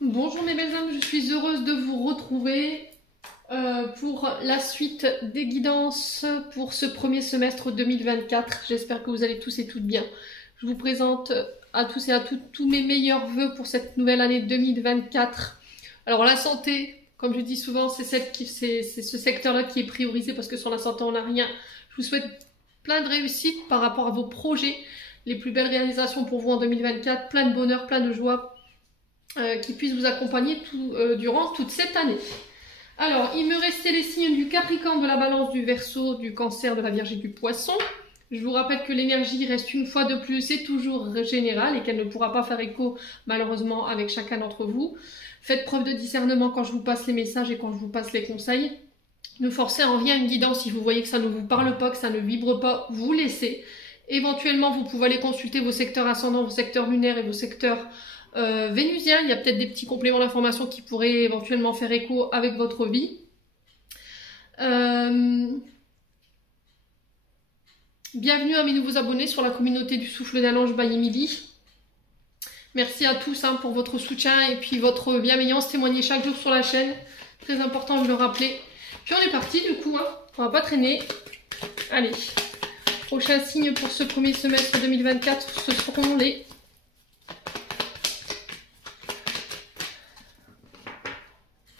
Bonjour mes belles âmes, je suis heureuse de vous retrouver pour la suite des guidances pour ce premier semestre 2024. J'espère que vous allez tous et toutes bien. Je vous présente à tous et à toutes tous mes meilleurs vœux pour cette nouvelle année 2024. Alors la santé, comme je dis souvent, c'est ce secteur-là qui est priorisé parce que sans la santé on n'a rien. Je vous souhaite plein de réussite par rapport à vos projets, les plus belles réalisations pour vous en 2024, plein de bonheur, plein de joie. Qui puisse vous accompagner durant toute cette année. Alors, il me restait les signes du Capricorne, de la Balance, du Verseau, du Cancer, de la Vierge et du Poisson. Je vous rappelle que l'énergie reste une fois de plus et toujours générale et qu'elle ne pourra pas faire écho malheureusement avec chacun d'entre vous. Faites preuve de discernement quand je vous passe les messages et quand je vous passe les conseils. Ne forcez en rien une guidance si vous voyez que ça ne vous parle pas, que ça ne vibre pas, vous laissez. Éventuellement, vous pouvez aller consulter vos secteurs ascendants, vos secteurs lunaires et vos secteurs vénusien, il y a peut-être des petits compléments d'information qui pourraient éventuellement faire écho avec votre vie. Bienvenue à mes nouveaux abonnés sur la communauté du Souffle d'un Ange by Emily. Merci à tous pour votre soutien et puis votre bienveillance témoignée chaque jour sur la chaîne. Très important de le rappeler. Puis on est parti du coup, on va pas traîner. Allez, prochain signe pour ce premier semestre 2024, ce seront les...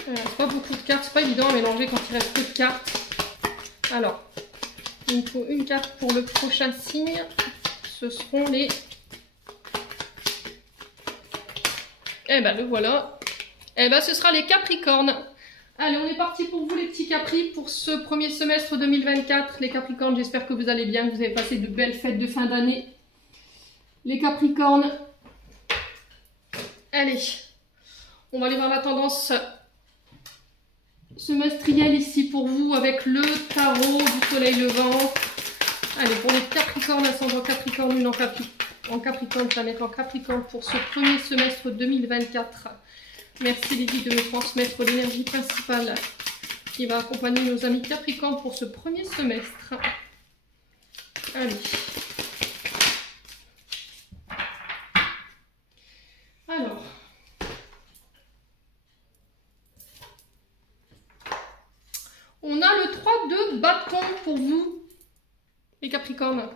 c'est pas beaucoup de cartes, c'est pas évident à mélanger quand il reste peu de cartes. Alors, il me faut une carte pour le prochain signe. Ce seront les... Eh ben le voilà. Eh ben ce sera les Capricornes. Allez, on est parti pour vous les petits Capris pour ce premier semestre 2024. Les Capricornes, j'espère que vous allez bien, que vous avez passé de belles fêtes de fin d'année. Les Capricornes. Allez, on va aller voir la tendance semestriel ici pour vous avec le tarot du soleil levant. Allez, pour les Capricornes, ascendant Capricorne, lune en Capricorne, planète en Capricorne pour ce premier semestre 2024. Merci Lydie de me transmettre l'énergie principale qui va accompagner nos amis Capricornes pour ce premier semestre. Allez. Alors. On a le 3 de bâton pour vous, les Capricornes.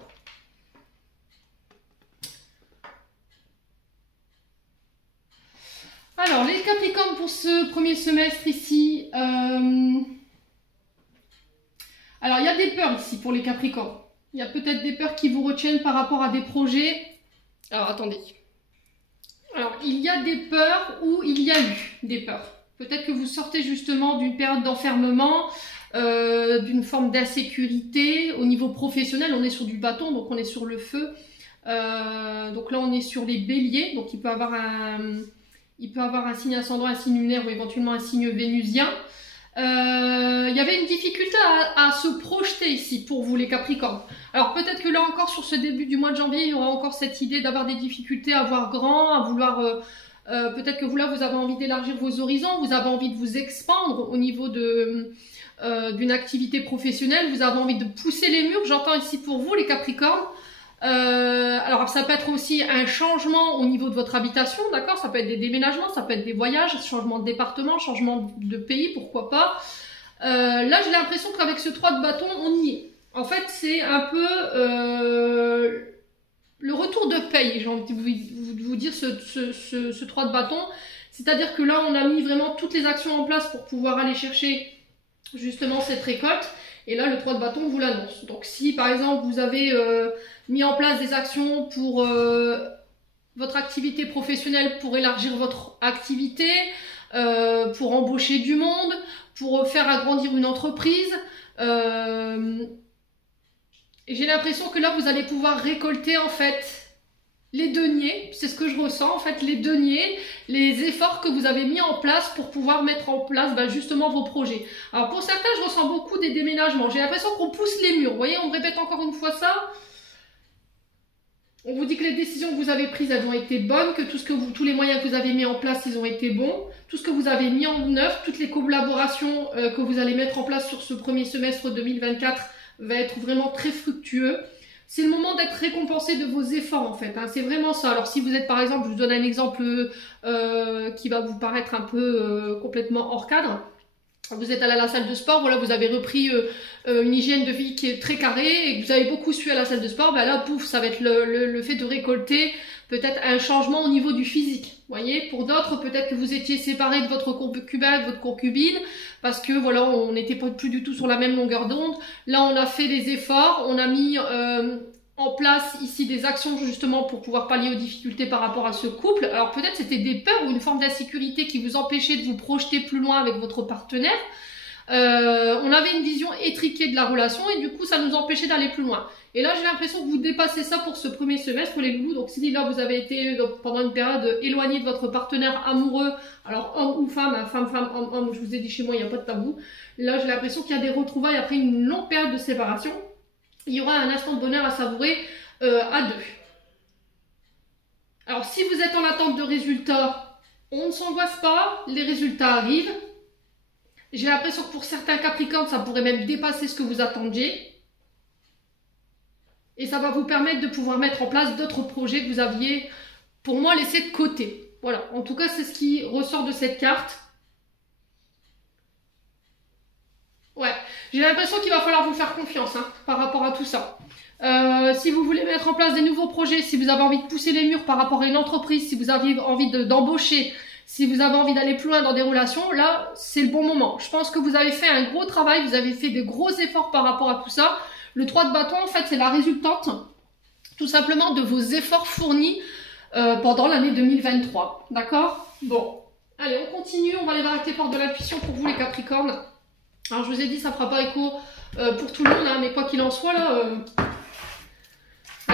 Alors, les Capricornes pour ce premier semestre ici. Alors, il y a des peurs ici pour les Capricornes. Il y a peut-être des peurs qui vous retiennent par rapport à des projets. Alors, attendez. Alors, il y a des peurs ou il y a eu des peurs. Peut-être que vous sortez justement d'une période d'enfermement, d'une forme d'insécurité au niveau professionnel. On est sur du bâton, donc on est sur le feu. Donc là on est sur les béliers, donc il peut avoir un signe ascendant, un signe lunaire ou éventuellement un signe vénusien. Il y avait une difficulté à se projeter ici pour vous les Capricornes. Alors peut-être que là encore sur ce début du mois de janvier il y aura encore cette idée d'avoir des difficultés à voir grand, à vouloir... peut-être que vous là vous avez envie d'élargir vos horizons, vous avez envie de vous expandre au niveau d'une activité professionnelle, vous avez envie de pousser les murs, j'entends ici pour vous les Capricornes. Alors ça peut être aussi un changement au niveau de votre habitation, d'accord, ça peut être des déménagements, ça peut être des voyages, changement de département, changement de pays, pourquoi pas. Là j'ai l'impression qu'avec ce 3 de bâton on y est. En fait c'est un peu le retour de paye, j'ai envie de vous dire ce 3 de bâton. C'est-à-dire que là on a mis vraiment toutes les actions en place pour pouvoir aller chercher justement cette récolte, et là le 3 de bâton vous l'annonce. Donc si par exemple vous avez mis en place des actions pour votre activité professionnelle, pour élargir votre activité, pour embaucher du monde, pour faire agrandir une entreprise, j'ai l'impression que là vous allez pouvoir récolter en fait les deniers, c'est ce que je ressens en fait, les deniers, les efforts que vous avez mis en place pour pouvoir mettre en place justement vos projets. Alors pour certains je ressens beaucoup des déménagements, j'ai l'impression qu'on pousse les murs, vous voyez, on répète encore une fois ça. On vous dit que les décisions que vous avez prises elles ont été bonnes, que tous les moyens que vous avez mis en place ils ont été bons, tout ce que vous avez mis en œuvre, toutes les collaborations que vous allez mettre en place sur ce premier semestre 2024 va être vraiment très fructueux. c'est le moment d'être récompensé de vos efforts en fait, hein. C'est vraiment ça. Alors si vous êtes par exemple, je vous donne un exemple qui va vous paraître un peu complètement hors cadre. Vous êtes allé à la salle de sport, voilà, vous avez repris une hygiène de vie qui est très carrée et que vous avez beaucoup sué à la salle de sport, ben là, pouf, ça va être le fait de récolter peut-être un changement au niveau du physique. Voyez, pour d'autres, peut-être que vous étiez séparés de votre concubin, de votre concubine, parce que voilà, on n'était pas plus du tout sur la même longueur d'onde. Là, on a fait des efforts, on a mis en place ici des actions justement pour pouvoir pallier aux difficultés par rapport à ce couple. Alors peut-être c'était des peurs ou une forme d'insécurité qui vous empêchait de vous projeter plus loin avec votre partenaire. On avait une vision étriquée de la relation et du coup ça nous empêchait d'aller plus loin. Et là j'ai l'impression que vous dépassez ça pour ce premier semestre les loulous. Donc si là vous avez été pendant une période éloigné de votre partenaire amoureux, alors homme ou femme, hein, femme, homme, je vous ai dit chez moi il n'y a pas de tabou. Là j'ai l'impression qu'il y a des retrouvailles après une longue période de séparation. Il y aura un instant de bonheur à savourer à deux. Alors si vous êtes en attente de résultats, on ne s'angoisse pas, les résultats arrivent. J'ai l'impression que pour certains Capricornes, ça pourrait même dépasser ce que vous attendiez. Et ça va vous permettre de pouvoir mettre en place d'autres projets que vous aviez, pour moi, laissés de côté. Voilà, en tout cas, c'est ce qui ressort de cette carte. Ouais, j'ai l'impression qu'il va falloir vous faire confiance hein, par rapport à tout ça. Si vous voulez mettre en place des nouveaux projets, si vous avez envie de pousser les murs par rapport à une entreprise, si vous avez envie d'embaucher, si vous avez envie d'aller plus loin dans des relations, là, c'est le bon moment. Je pense que vous avez fait un gros travail, vous avez fait de gros efforts par rapport à tout ça. Le 3 de bâton, en fait, c'est la résultante, tout simplement, de vos efforts fournis pendant l'année 2023. D'accord? Bon, allez, on continue. On va aller voir avec les portes de l'intuition pour vous, les Capricornes. Alors, je vous ai dit, ça ne fera pas écho pour tout le monde, hein, mais quoi qu'il en soit, là,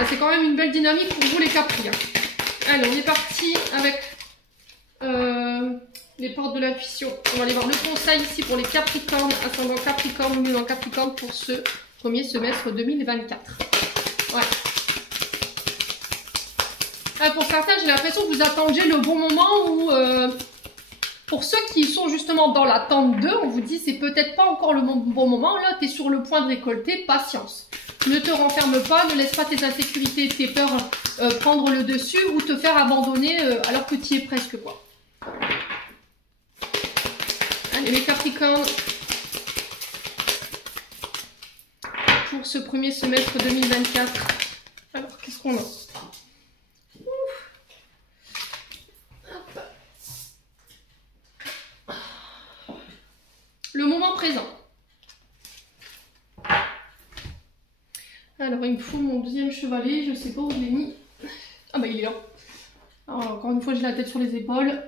c'est quand même une belle dynamique pour vous, les Capri. Hein. Allez, on est parti avec... les portes de l'intuition. On va aller voir le conseil ici pour les Capricornes, ascendant Capricorne, lumière en Capricorne pour ce premier semestre 2024. Ouais. Pour certains, j'ai l'impression que vous attendiez le bon moment où, pour ceux qui sont justement dans l'attente d'eux, on vous dit c'est peut-être pas encore le bon moment. Là, tu es sur le point de récolter, patience. Ne te renferme pas, ne laisse pas tes insécurités, tes peurs prendre le dessus ou te faire abandonner alors que tu y es presque quoi. Allez les Capricornes, pour ce premier semestre 2024. Alors, qu'est-ce qu'on a? Le moment présent. Alors, il me faut mon deuxième chevalet, je ne sais pas où je l'ai mis. Ah bah il est là. Alors, encore une fois, j'ai la tête sur les épaules.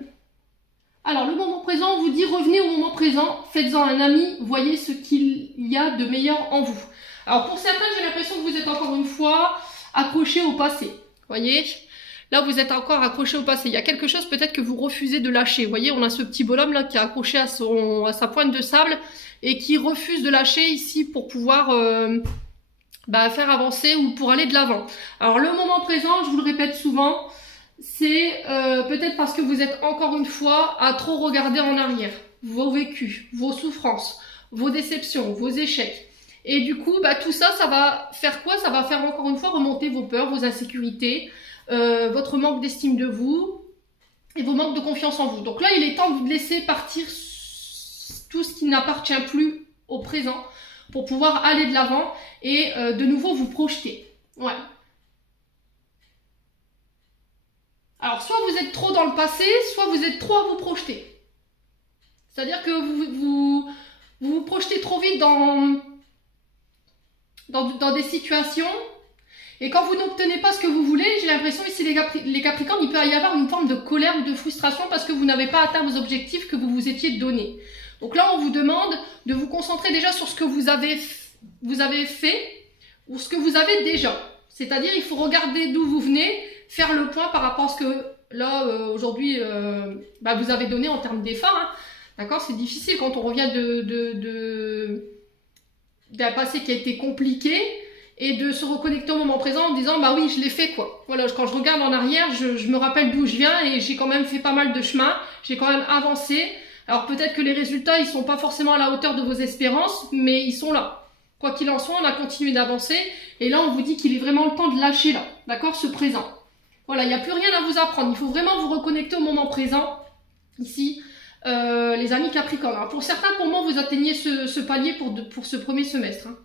Alors, le moment présent, on vous dit revenez au moment présent, faites-en un ami, voyez ce qu'il y a de meilleur en vous. Alors, pour certains, j'ai l'impression que vous êtes encore une fois accroché au passé. Voyez, là, vous êtes encore accroché au passé. Il y a quelque chose peut-être que vous refusez de lâcher. Vous voyez, on a ce petit bonhomme là qui est accroché à sa pointe de sable et qui refuse de lâcher ici pour pouvoir faire avancer ou pour aller de l'avant. Alors, le moment présent, je vous le répète souvent, c'est peut-être parce que vous êtes encore une fois à trop regarder en arrière. Vos vécus, vos souffrances, vos déceptions, vos échecs. Et du coup, tout ça, ça va faire quoi? Ça va faire encore une fois remonter vos peurs, vos insécurités, votre manque d'estime de vous et vos manques de confiance en vous. Donc là, il est temps de vous laisser partir tout ce qui n'appartient plus au présent pour pouvoir aller de l'avant et de nouveau vous projeter. Ouais. Alors, soit vous êtes trop dans le passé, soit vous êtes trop à vous projeter. C'est-à-dire que vous projetez trop vite dans des situations, et quand vous n'obtenez pas ce que vous voulez, j'ai l'impression ici les Capricornes, il peut y avoir une forme de colère ou de frustration parce que vous n'avez pas atteint vos objectifs que vous vous étiez donnés. Donc là, on vous demande de vous concentrer déjà sur ce que vous avez fait ou ce que vous avez déjà. C'est-à-dire, il faut regarder d'où vous venez, faire le point par rapport à ce que là, aujourd'hui, vous avez donné en termes d'efforts. Hein. D'accord? C'est difficile quand on revient d'un passé qui a été compliqué et de se reconnecter au moment présent en disant bah oui je l'ai fait quoi. Voilà, quand je regarde en arrière je me rappelle d'où je viens et j'ai quand même fait pas mal de chemin, j'ai quand même avancé. Alors peut-être que les résultats ils sont pas forcément à la hauteur de vos espérances mais ils sont là. Quoi qu'il en soit, on a continué d'avancer. Et là, on vous dit qu'il est vraiment le temps de lâcher là. D'accord? Ce présent. Voilà, il n'y a plus rien à vous apprendre. Il faut vraiment vous reconnecter au moment présent. Ici, les amis Capricorne. Alors, pour certains, pour moi, vous atteignez ce palier pour ce premier semestre. Hein.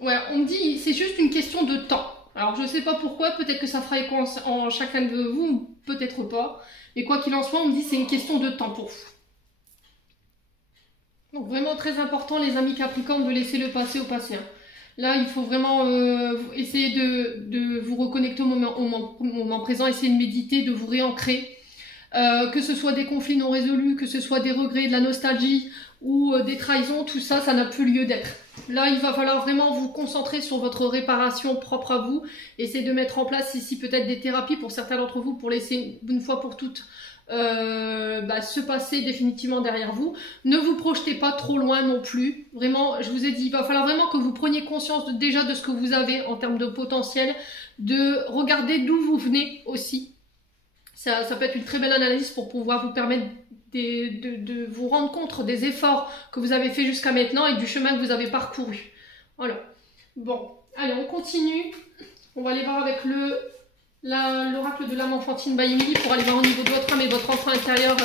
Ouais, on me dit c'est juste une question de temps. Alors, je ne sais pas pourquoi. Peut-être que ça fera écho en chacun de vous, peut-être pas. Mais quoi qu'il en soit, on me dit c'est une question de temps pour vous. Donc, vraiment très important, les amis Capricorne, de laisser le passé au passé. Hein. Là, il faut vraiment essayer de vous reconnecter au moment présent, essayer de méditer, de vous réancrer. Que ce soit des conflits non résolus, que ce soit des regrets, de la nostalgie ou des trahisons, tout ça, ça n'a plus lieu d'être. Là, il va falloir vraiment vous concentrer sur votre réparation propre à vous. Essayez de mettre en place ici peut-être des thérapies pour certains d'entre vous pour laisser une fois pour toutes se passer définitivement derrière vous. Ne vous projetez pas trop loin non plus. Vraiment, je vous ai dit, il va falloir vraiment que vous preniez conscience déjà de ce que vous avez en termes de potentiel, de regarder d'où vous venez aussi. Ça peut être une très belle analyse pour pouvoir vous permettre de vous rendre compte des efforts que vous avez fait jusqu'à maintenant et du chemin que vous avez parcouru. Voilà. Bon, allez, on continue. On va aller voir avec l'oracle de l'âme enfantine by Emily pour aller voir au niveau de votre âme et de votre enfant intérieur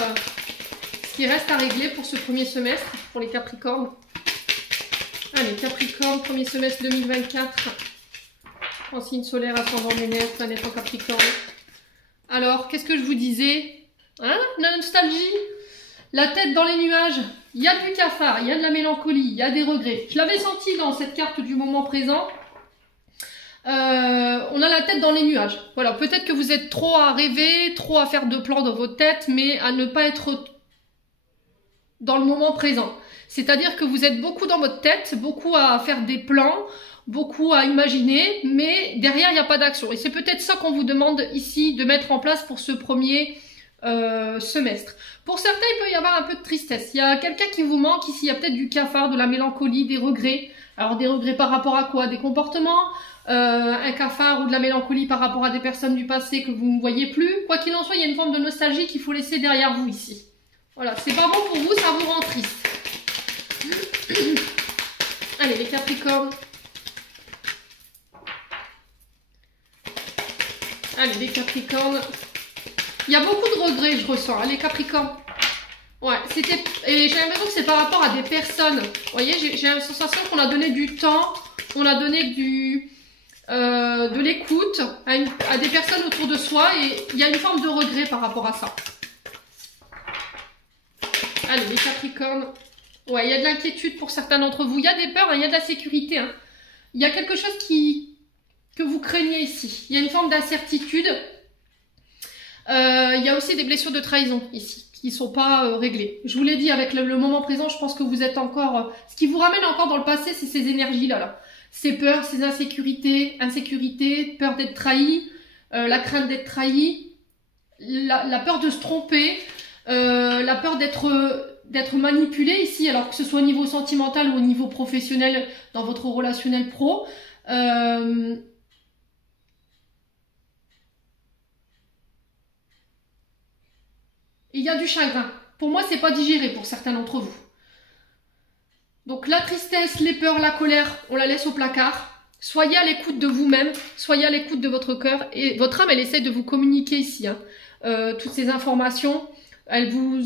ce qui reste à régler pour ce premier semestre pour les Capricornes. Allez, Capricorne, premier semestre 2024. En signe solaire, ascendant lunaire, planète en Capricorne. Alors, qu'est-ce que je vous disais? Hein? La nostalgie? La tête dans les nuages. Il y a du cafard, il y a de la mélancolie, il y a des regrets. Je l'avais senti dans cette carte du moment présent. On a la tête dans les nuages. Voilà, peut-être que vous êtes trop à rêver, trop à faire de plans dans votre tête, mais à ne pas être dans le moment présent. C'est-à-dire que vous êtes beaucoup dans votre tête, beaucoup à faire des plans, beaucoup à imaginer, mais derrière, il n'y a pas d'action. Et c'est peut-être ça qu'on vous demande ici de mettre en place pour ce premier semestre. Pour certains, il peut y avoir un peu de tristesse. Il y a quelqu'un qui vous manque ici, il y a peut-être du cafard, de la mélancolie, des regrets. Alors des regrets par rapport à quoi? Des comportements, un cafard ou de la mélancolie par rapport à des personnes du passé que vous ne voyez plus. Quoi qu'il en soit, il y a une forme de nostalgie qu'il faut laisser derrière vous ici. Voilà, c'est pas bon pour vous, ça vous rend triste. Allez, les Capricornes. Allez, les Capricornes. Il y a beaucoup de regrets, je ressens, hein, les Capricornes. Ouais, et j'ai l'impression que c'est par rapport à des personnes. Vous voyez, j'ai la sensation qu'on a donné du temps, on a donné de l'écoute à des personnes autour de soi et il y a une forme de regret par rapport à ça. Allez, les Capricornes. Ouais, il y a de l'inquiétude pour certains d'entre vous. Il y a des peurs, hein, il y a de la sécurité. Hein. Il y a quelque chose que vous craignez ici. Il y a une forme d'incertitude. Il y a aussi des blessures de trahison ici, qui ne sont pas réglées. Je vous l'ai dit, avec le moment présent, je pense que vous êtes encore... ce qui vous ramène encore dans le passé, c'est ces énergies-là. Là. Ces peurs, ces insécurités, peur d'être trahi, la crainte d'être trahi, la peur de se tromper, la peur d'être manipulé ici, alors que ce soit au niveau sentimental ou au niveau professionnel, dans votre relationnel pro. Il y a du chagrin. Pour moi, c'est pas digéré pour certains d'entre vous. Donc la tristesse, les peurs, la colère, on la laisse au placard. Soyez à l'écoute de vous-même, soyez à l'écoute de votre cœur. Et votre âme, elle essaie de vous communiquer ici. Hein. Toutes ces informations, elle vous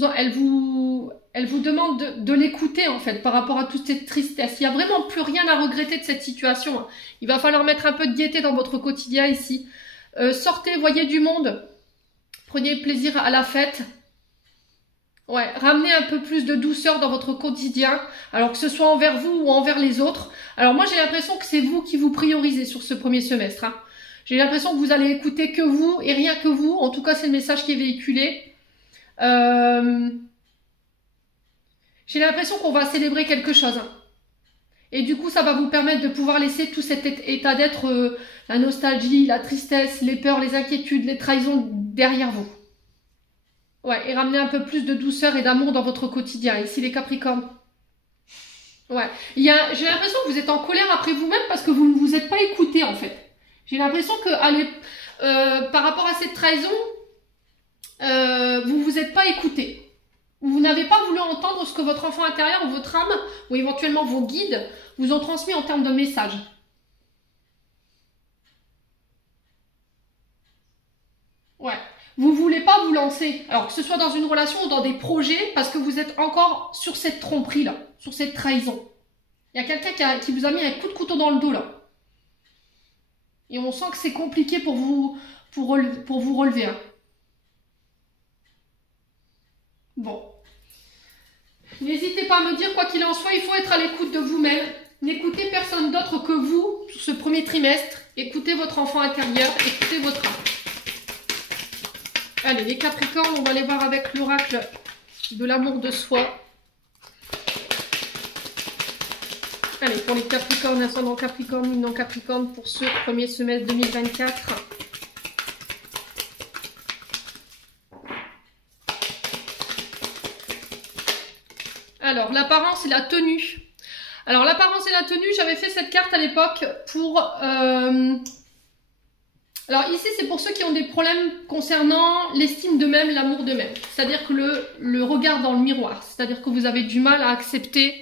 demande de l'écouter en fait par rapport à toute cette tristesse. Il n'y a vraiment plus rien à regretter de cette situation. Hein. Il va falloir mettre un peu de gaieté dans votre quotidien ici. Sortez, voyez du monde. Prenez plaisir à la fête. Ouais, ramenez un peu plus de douceur dans votre quotidien, alors que ce soit envers vous ou envers les autres. Alors moi, j'ai l'impression que c'est vous qui vous priorisez sur ce premier semestre. Hein. J'ai l'impression que vous allez écouter que vous et rien que vous. En tout cas, c'est le message qui est véhiculé. J'ai l'impression qu'on va célébrer quelque chose. Hein. Et du coup, ça va vous permettre de pouvoir laisser tout cet état d'être, la nostalgie, la tristesse, les peurs, les inquiétudes, les trahisons derrière vous. Ouais, et ramener un peu plus de douceur et d'amour dans votre quotidien. Ici, les Capricornes. Ouais. J'ai l'impression que vous êtes en colère après vous-même parce que vous ne vous êtes pas écouté, en fait. J'ai l'impression que, par rapport à cette trahison, vous ne vous êtes pas écouté. Vous n'avez pas voulu entendre ce que votre enfant intérieur ou votre âme, ou éventuellement vos guides, vous ont transmis en termes de messages. Ouais. Vous voulez pas vous lancer, alors que ce soit dans une relation ou dans des projets, parce que vous êtes encore sur cette tromperie-là, sur cette trahison. Il y a quelqu'un qui vous a mis un coup de couteau dans le dos, là. Et on sent que c'est compliqué pour vous relever. Hein. Bon. N'hésitez pas à me dire, quoi qu'il en soit, il faut être à l'écoute de vous-même. N'écoutez personne d'autre que vous sur ce premier trimestre. Écoutez votre enfant intérieur, écoutez votre âme. Allez, les Capricornes, on va les voir avec l'oracle de l'amour de soi. Allez, pour les Capricornes, ascendant Capricorne, lune en Capricorne, pour ce premier semestre 2024. Alors, l'apparence et la tenue. Alors, l'apparence et la tenue, j'avais fait cette carte à l'époque pour... Alors ici, c'est pour ceux qui ont des problèmes concernant l'estime d'eux-mêmes, l'amour d'eux-mêmes. C'est-à-dire que le regard dans le miroir. C'est-à-dire que vous avez du mal à accepter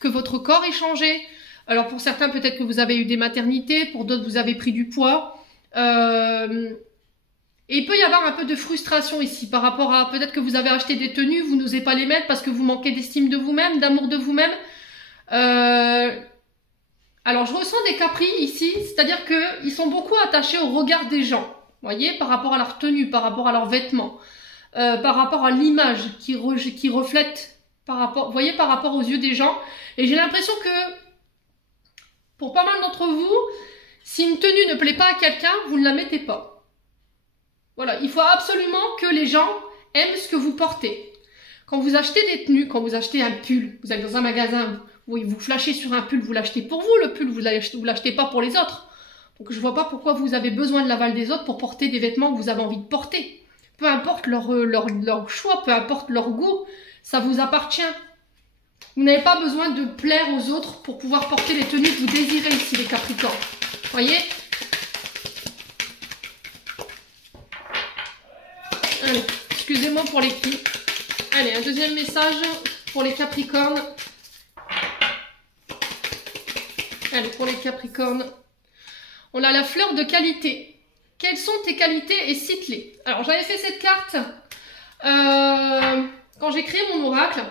que votre corps ait changé. Alors pour certains, peut-être que vous avez eu des maternités. Pour d'autres, vous avez pris du poids. Et il peut y avoir un peu de frustration ici par rapport à peut-être que vous avez acheté des tenues, vous n'osez pas les mettre parce que vous manquez d'estime de vous-même, d'amour de vous-même. Alors, je ressens des capris ici, c'est-à-dire qu'ils sont beaucoup attachés au regard des gens, vous voyez, par rapport à leur tenue, par rapport à leurs vêtements, par rapport à l'image qui reflète, vous voyez, par rapport aux yeux des gens. Et j'ai l'impression que, pour pas mal d'entre vous, si une tenue ne plaît pas à quelqu'un, vous ne la mettez pas. Voilà, il faut absolument que les gens aiment ce que vous portez. Quand vous achetez des tenues, quand vous achetez un pull, vous allez dans un magasin... Oui, vous flashez sur un pull, vous l'achetez pour vous, le pull, vous l'achetez pas pour les autres. Donc je vois pas pourquoi vous avez besoin de l'aval des autres pour porter des vêtements que vous avez envie de porter. Peu importe leur choix, peu importe leur goût, ça vous appartient. Vous n'avez pas besoin de plaire aux autres pour pouvoir porter les tenues que vous désirez ici, les Capricornes. Voyez? Allez, excusez-moi pour les cris. Allez, un deuxième message pour les Capricornes. Allez, pour les Capricornes, on a la fleur de qualité. Quelles sont tes qualités et cite-les. Alors, j'avais fait cette carte quand j'ai créé mon oracle.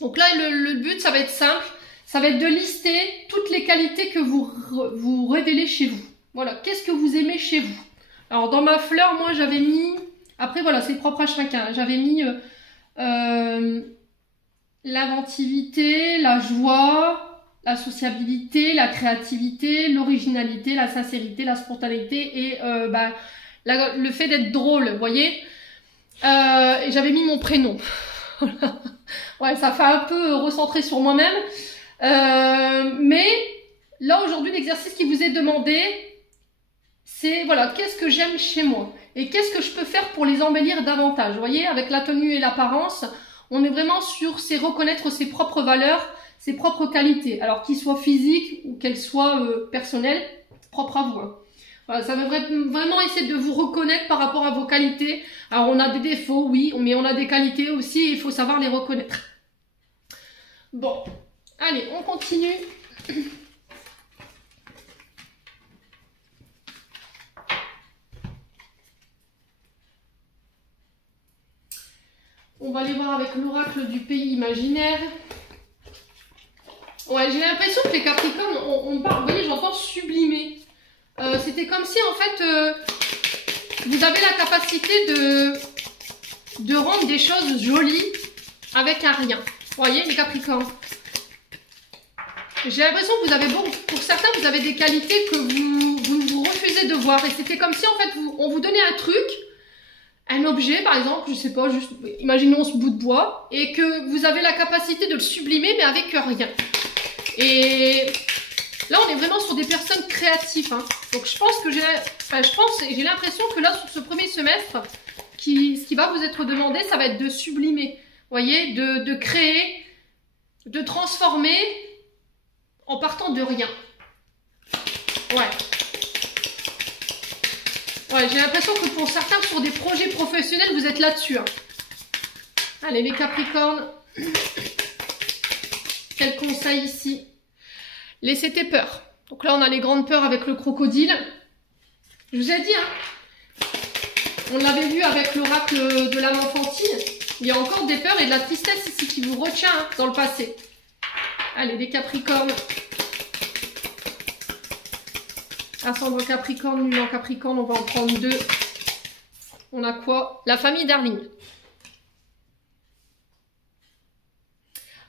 Donc là, le but, ça va être simple. Ça va être de lister toutes les qualités que vous révélez chez vous. Voilà, qu'est-ce que vous aimez chez vous. Alors, dans ma fleur, moi, j'avais mis... Après, voilà, c'est propre à chacun. J'avais mis l'inventivité, la joie... la sociabilité, la créativité, l'originalité, la sincérité, la spontanéité et le fait d'être drôle, vous voyez. Et j'avais mis mon prénom. Ouais, ça fait un peu recentrer sur moi-même. Mais là, aujourd'hui, l'exercice qui vous est demandé, c'est, voilà, qu'est-ce que j'aime chez moi? Et qu'est-ce que je peux faire pour les embellir davantage? Vous voyez, avec la tenue et l'apparence, on est vraiment sur reconnaître ses propres valeurs, ses propres qualités, alors qu'ils soient physiques ou qu'elles soient personnelles, propres à vous. Hein. Voilà, ça veut vraiment essayer de vous reconnaître par rapport à vos qualités. Alors on a des défauts, oui, mais on a des qualités aussi, et il faut savoir les reconnaître. Bon, allez, on continue. On va aller voir avec l'oracle du pays imaginaire. Ouais, j'ai l'impression que les Capricornes, on parle, vous voyez, j'entends sublimer. C'était comme si, en fait, vous avez la capacité de rendre des choses jolies avec un rien. Vous voyez, les Capricornes. J'ai l'impression que vous avez, pour certains, vous avez des qualités que vous refusez de voir. Et c'était comme si, en fait, on vous donnait un truc, un objet, par exemple, je sais pas, juste, imaginons ce bout de bois, et que vous avez la capacité de le sublimer, mais avec rien. Et là, on est vraiment sur des personnes créatives. Hein. Donc, je pense que j'ai l'impression que là, sur ce premier semestre, ce qui va vous être demandé, ça va être de sublimer. Vous voyez, de créer, de transformer en partant de rien. Ouais. Ouais, j'ai l'impression que pour certains, sur des projets professionnels, vous êtes là-dessus. Hein. Allez, les Capricornes, quel conseil ici? Laissez tes peurs. Donc là, on a les grandes peurs avec le crocodile. Je vous ai dit, hein, on l'avait vu avec l'oracle de l'âme enfantine. Il y a encore des peurs et de la tristesse ici qui vous retient hein, dans le passé. Allez, les Capricornes. Ascendant Capricorne, Lune en Capricorne, on va en prendre 2. On a quoi? La famille Darling.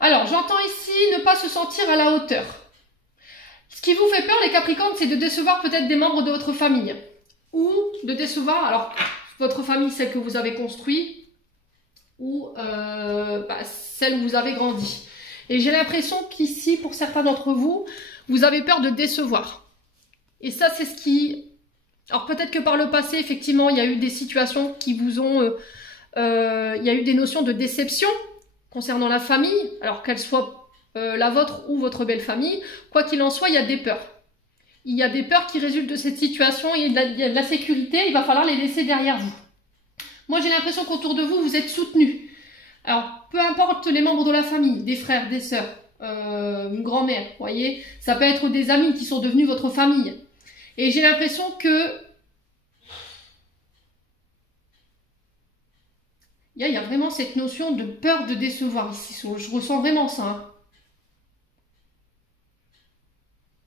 Alors, j'entends ici ne pas se sentir à la hauteur. Ce qui vous fait peur, les Capricornes, c'est de décevoir peut-être des membres de votre famille. Ou de décevoir, alors, votre famille, celle que vous avez construite, ou celle où vous avez grandi. Et j'ai l'impression qu'ici, pour certains d'entre vous, vous avez peur de décevoir. Et ça, c'est ce qui... Alors, peut-être que par le passé, effectivement, il y a eu des situations qui vous ont... il y a eu des notions de déception concernant la famille, alors qu'elle soit la vôtre ou votre belle famille. Quoi qu'il en soit, il y a des peurs. Il y a des peurs qui résultent de cette situation, il y a de la sécurité, il va falloir les laisser derrière vous. Moi, j'ai l'impression qu'autour de vous, vous êtes soutenus. Alors, peu importe les membres de la famille, des frères, des sœurs, une grand-mère, vous voyez, ça peut être des amis qui sont devenus votre famille. Et j'ai l'impression que il y a vraiment cette notion de peur de décevoir ici. Je ressens vraiment ça. Hein.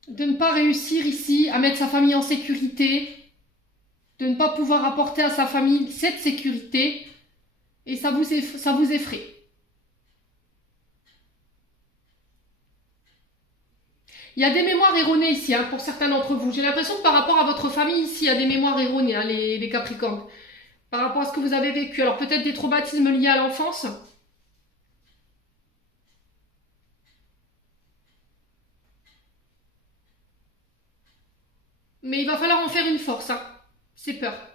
De ne pas réussir ici à mettre sa famille en sécurité, de ne pas pouvoir apporter à sa famille cette sécurité, et ça vous effraie. Il y a des mémoires erronées ici, hein, pour certains d'entre vous. J'ai l'impression que par rapport à votre famille, ici, il y a des mémoires erronées, hein, les Capricornes. Par rapport à ce que vous avez vécu. Alors peut-être des traumatismes liés à l'enfance. Mais il va falloir en faire une force, hein, ces peurs.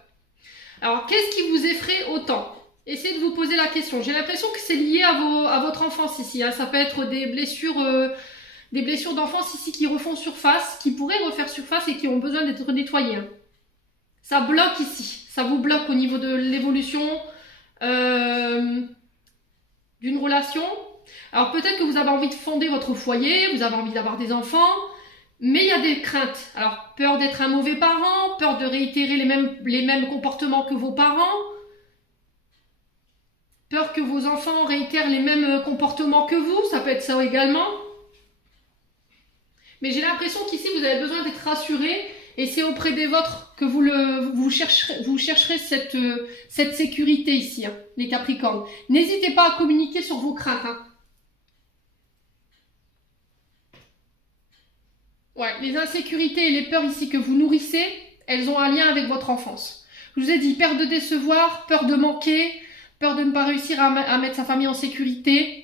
Alors qu'est-ce qui vous effraie autant? Essayez de vous poser la question. J'ai l'impression que c'est lié à votre enfance ici. Hein. Ça peut être des blessures d'enfance ici qui refont surface, qui pourraient refaire surface et qui ont besoin d'être nettoyées. Hein. Ça bloque ici. Ça vous bloque au niveau de l'évolution d'une relation. Alors peut-être que vous avez envie de fonder votre foyer, vous avez envie d'avoir des enfants, mais il y a des craintes. Alors peur d'être un mauvais parent, peur de réitérer les mêmes comportements que vos parents, peur que vos enfants réitèrent les mêmes comportements que vous, ça peut être ça également. Mais j'ai l'impression qu'ici vous avez besoin d'être rassuré. Et c'est auprès des vôtres que vous chercherez cette sécurité ici, hein, les Capricornes. N'hésitez pas à communiquer sur vos craintes. Hein. Ouais, les insécurités et les peurs ici que vous nourrissez, elles ont un lien avec votre enfance. Je vous ai dit peur de décevoir, peur de manquer, peur de ne pas réussir à mettre sa famille en sécurité.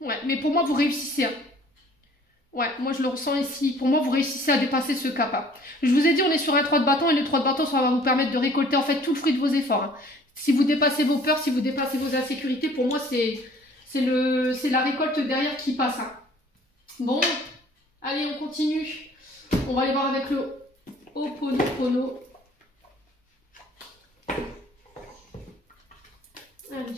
Ouais, mais pour moi, vous réussissez. Hein. Ouais, moi, je le ressens ici. Pour moi, vous réussissez à dépasser ce cap. Hein. Je vous ai dit, on est sur un 3 de bâton et le 3 de bâton, ça va vous permettre de récolter en fait tout le fruit de vos efforts. Hein. Si vous dépassez vos peurs, si vous dépassez vos insécurités, pour moi, c'est la récolte derrière qui passe. Hein. Bon, allez, on continue. On va aller voir avec le Ho'oponopono. Allez.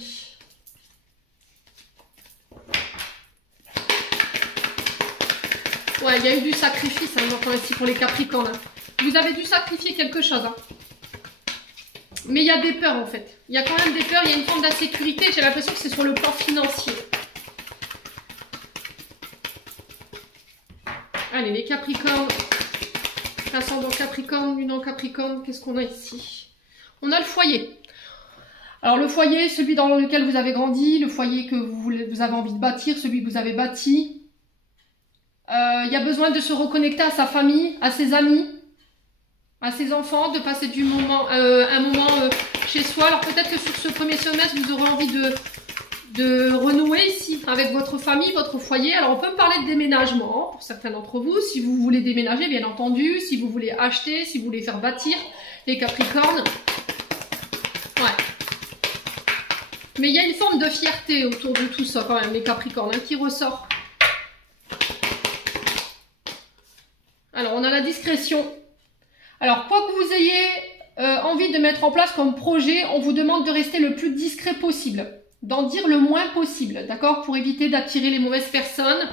Ouais, il y a eu du sacrifice, hein, j'entends ici pour les Capricornes. Hein. Vous avez dû sacrifier quelque chose. Hein. Mais il y a des peurs en fait. Il y a quand même des peurs, il y a une forme d'insécurité. J'ai l'impression que c'est sur le plan financier. Allez, les Capricornes. Ascendant Capricorne, Lune en Capricorne. Qu'est-ce qu'on a ici? On a le foyer. Alors le foyer, celui dans lequel vous avez grandi, le foyer que vous avez envie de bâtir, celui que vous avez bâti. Il y a besoin de se reconnecter à sa famille, à ses amis, à ses enfants, de passer un moment chez soi. Alors peut-être que sur ce premier semestre, vous aurez envie de renouer ici avec votre famille, votre foyer. Alors on peut parler de déménagement pour certains d'entre vous. Si vous voulez déménager, bien entendu. Si vous voulez acheter, si vous voulez faire bâtir, les Capricornes. Ouais. Mais il y a une forme de fierté autour de tout ça quand même, les Capricornes, hein, qui ressort. Alors, on a la discrétion. Alors, quoi que vous ayez envie de mettre en place comme projet, on vous demande de rester le plus discret possible, d'en dire le moins possible, d'accord, pour éviter d'attirer les mauvaises personnes.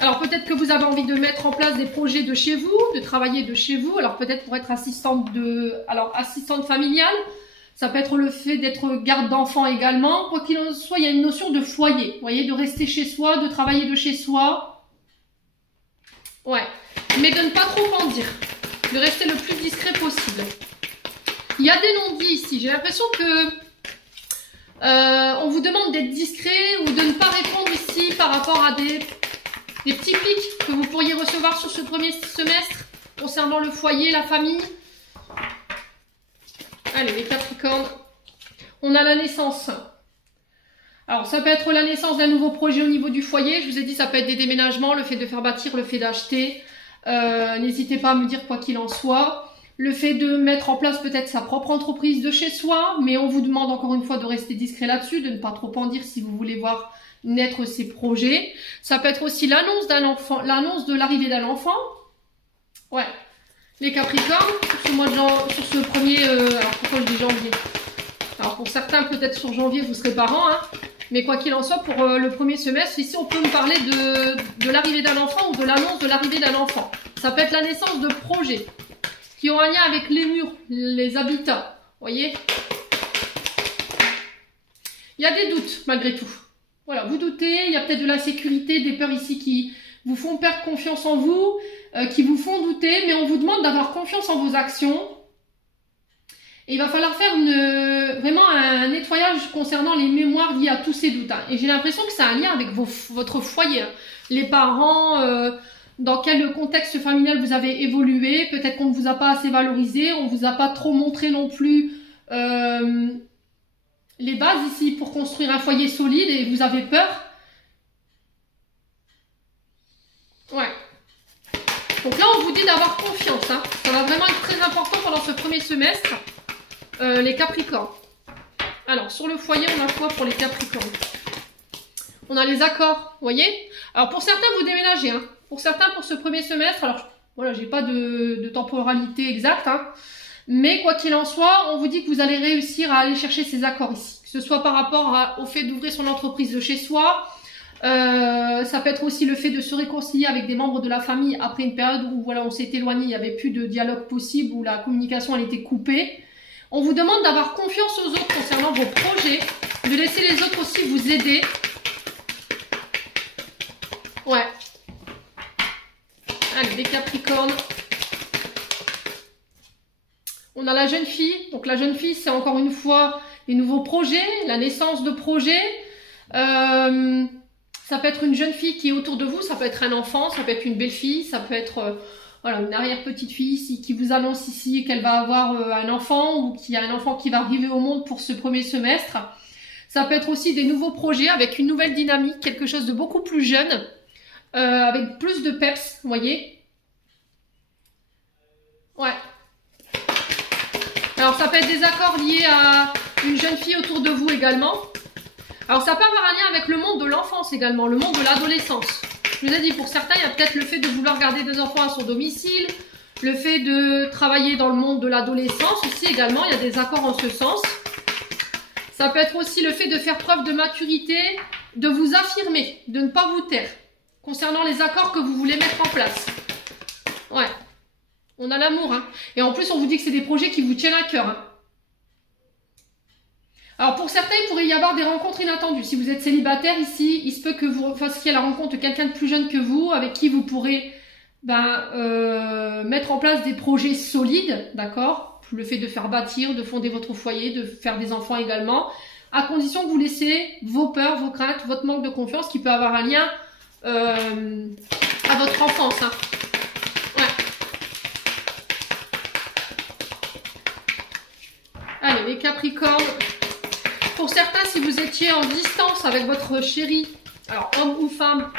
Alors peut-être que vous avez envie de mettre en place des projets de chez vous, de travailler de chez vous. Alors peut-être pour être assistante familiale, ça peut être le fait d'être garde d'enfants également. Quoi qu'il en soit, il y a une notion de foyer, vous voyez, de rester chez soi, de travailler de chez soi. Ouais, mais de ne pas trop en dire, de rester le plus discret possible. Il y a des non-dits ici. J'ai l'impression que on vous demande d'être discret ou de ne pas répondre ici par rapport à des petits pics que vous pourriez recevoir sur ce premier semestre concernant le foyer, la famille. Allez, les Capricornes. On a la naissance. Alors, ça peut être la naissance d'un nouveau projet au niveau du foyer. Je vous ai dit, ça peut être des déménagements, le fait de faire bâtir, le fait d'acheter. N'hésitez pas à me dire quoi qu'il en soit. Le fait de mettre en place peut-être sa propre entreprise de chez soi, mais on vous demande encore une fois de rester discret là-dessus, de ne pas trop en dire si vous voulez voir naître ces projets. Ça peut être aussi l'annonce d'un enfant, l'annonce de l'arrivée d'un enfant. Ouais. Les Capricornes, sur ce premier, alors pourquoi je dis janvier? Alors pour certains, peut-être sur janvier, vous serez parents, hein. Mais quoi qu'il en soit, pour le premier semestre, ici, on peut me parler de l'arrivée d'un enfant ou de l'annonce de l'arrivée d'un enfant. Ça peut être la naissance de projets qui ont un lien avec les murs, les habitats. Vous voyez? Il y a des doutes, malgré tout. Voilà, vous doutez, il y a peut-être de l'insécurité, des peurs ici qui vous font perdre confiance en vous, qui vous font douter, mais on vous demande d'avoir confiance en vos actions. Et il va falloir faire vraiment un nettoyage concernant les mémoires liées à tous ces doutes. Hein. Et j'ai l'impression que c'est un lien avec votre foyer. Hein. Les parents, dans quel contexte familial vous avez évolué. Peut-être qu'on ne vous a pas assez valorisé, on ne vous a pas trop montré non plus les bases ici pour construire un foyer solide et vous avez peur. Ouais. Donc là, on vous dit d'avoir confiance. Hein. Ça va vraiment être très important pendant ce premier semestre. Les Capricornes. Alors, sur le foyer, on a quoi pour les Capricornes? On a les accords, vous voyez? Alors, pour certains, vous déménagez. Hein. Pour certains, pour ce premier semestre, alors, voilà, j'ai pas de temporalité exacte. Hein. Mais quoi qu'il en soit, on vous dit que vous allez réussir à aller chercher ces accords ici. Que ce soit par rapport au fait d'ouvrir son entreprise de chez soi. Ça peut être aussi le fait de se réconcilier avec des membres de la famille après une période où voilà, on s'est éloigné, il n'y avait plus de dialogue possible, où la communication elle était coupée. On vous demande d'avoir confiance aux autres concernant vos projets, de laisser les autres aussi vous aider. Ouais. Allez, les Capricornes. On a la jeune fille. Donc la jeune fille, c'est encore une fois les nouveaux projets, la naissance de projets. Ça peut être une jeune fille qui est autour de vous, ça peut être un enfant, ça peut être une belle fille, ça peut être voilà, une arrière-petite-fille ici, qui vous annonce ici qu'elle va avoir un enfant ou qu'il y a un enfant qui va arriver au monde pour ce premier semestre. Ça peut être aussi des nouveaux projets avec une nouvelle dynamique, quelque chose de beaucoup plus jeune, avec plus de peps, vous voyez. Ouais. Alors ça peut être des accords liés à une jeune fille autour de vous également. Alors ça peut avoir un lien avec le monde de l'enfance également, le monde de l'adolescence. Je vous ai dit, pour certains, il y a peut-être le fait de vouloir garder des enfants à son domicile, le fait de travailler dans le monde de l'adolescence aussi également, il y a des accords en ce sens. Ça peut être aussi le fait de faire preuve de maturité, de vous affirmer, de ne pas vous taire, concernant les accords que vous voulez mettre en place. Ouais, on a l'amour, hein. Et en plus, on vous dit que c'est des projets qui vous tiennent à cœur, hein. Alors pour certains, il pourrait y avoir des rencontres inattendues. Si vous êtes célibataire ici, il se peut que vous fassiez la rencontre de quelqu'un de plus jeune que vous, avec qui vous pourrez mettre en place des projets solides, d'accord? Le fait de faire bâtir, de fonder votre foyer, de faire des enfants également, à condition que vous laissez vos peurs, vos craintes, votre manque de confiance qui peut avoir un lien à votre enfance. Hein. Ouais. Allez, les Capricornes. Pour certains, si vous étiez en distance avec votre chéri, alors homme ou femme,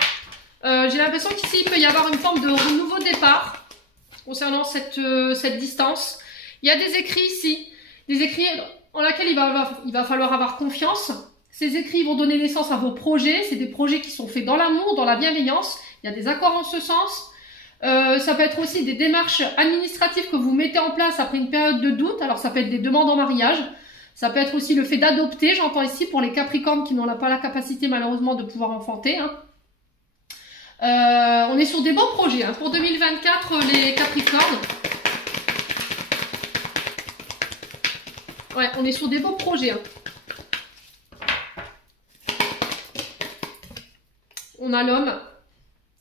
j'ai l'impression qu'ici, il peut y avoir une forme de nouveau départ concernant cette distance. Il y a des écrits ici, des écrits en lesquels il va falloir avoir confiance. Ces écrits vont donner naissance à vos projets. C'est des projets qui sont faits dans l'amour, dans la bienveillance. Il y a des accords en ce sens. Ça peut être aussi des démarches administratives que vous mettez en place après une période de doute. Alors ça peut être des demandes en mariage. Ça peut être aussi le fait d'adopter, j'entends ici pour les Capricornes qui n'ont pas la capacité malheureusement de pouvoir enfanter. Hein. On est sur des bons projets hein. Pour 2024 les Capricornes. Ouais, on est sur des beaux projets. Hein. On a l'homme.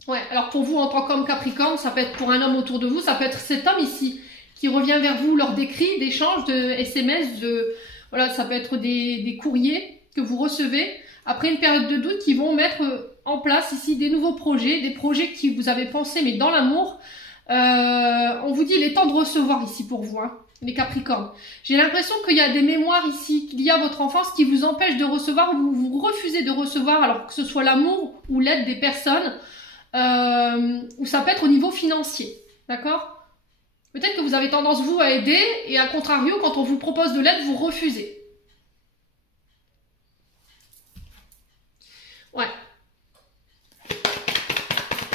Ouais, alors pour vous en tant qu'homme Capricorne, ça peut être pour un homme autour de vous, ça peut être cet homme ici qui revient vers vous lors d'écrits, d'échanges, de SMS, voilà, ça peut être des courriers que vous recevez après une période de doute qui vont mettre en place ici des nouveaux projets, des projets qui vous avez pensé mais dans l'amour. On vous dit il est temps de recevoir ici pour vous, hein, les Capricornes. J'ai l'impression qu'il y a des mémoires ici, qu'il y a votre enfance qui vous empêche de recevoir ou vous refusez de recevoir, alors que ce soit l'amour ou l'aide des personnes, ou ça peut être au niveau financier, d'accord? Peut-être que vous avez tendance, vous, à aider, et à contrario, quand on vous propose de l'aide, vous refusez. Ouais.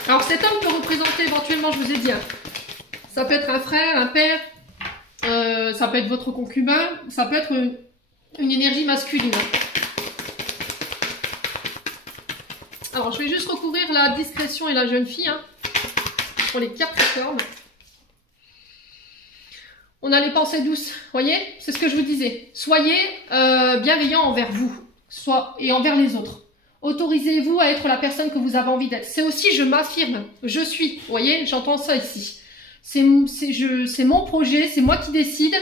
Alors cet homme peut représenter éventuellement, je vous ai dit, hein, ça peut être un frère, un père, ça peut être votre concubin, ça peut être une énergie masculine. Alors je vais juste recouvrir la discrétion et la jeune fille, hein, pour les Capricornes. On a les pensées douces, voyez, c'est ce que je vous disais. Soyez bienveillants envers vous et envers les autres. Autorisez-vous à être la personne que vous avez envie d'être. C'est aussi je m'affirme, je suis, vous voyez, j'entends ça ici. C'est mon projet, c'est moi qui décide.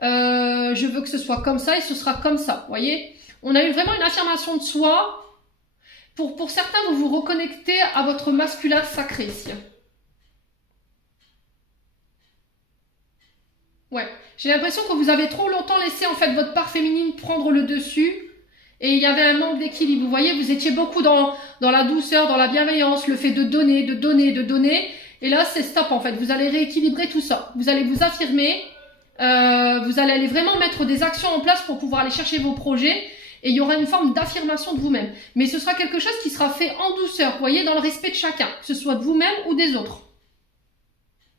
Je veux que ce soit comme ça et ce sera comme ça, voyez. On a eu vraiment une affirmation de soi. Pour certains, vous vous reconnectez à votre masculin sacré ici. Ouais, j'ai l'impression que vous avez trop longtemps laissé en fait votre part féminine prendre le dessus et il y avait un manque d'équilibre. Vous voyez, vous étiez beaucoup dans la douceur, dans la bienveillance, le fait de donner, de donner, de donner. Et là, c'est stop en fait. Vous allez rééquilibrer tout ça. Vous allez vous affirmer, vous allez aller vraiment mettre des actions en place pour pouvoir aller chercher vos projets et il y aura une forme d'affirmation de vous-même. Mais ce sera quelque chose qui sera fait en douceur, vous voyez, dans le respect de chacun, que ce soit de vous-même ou des autres.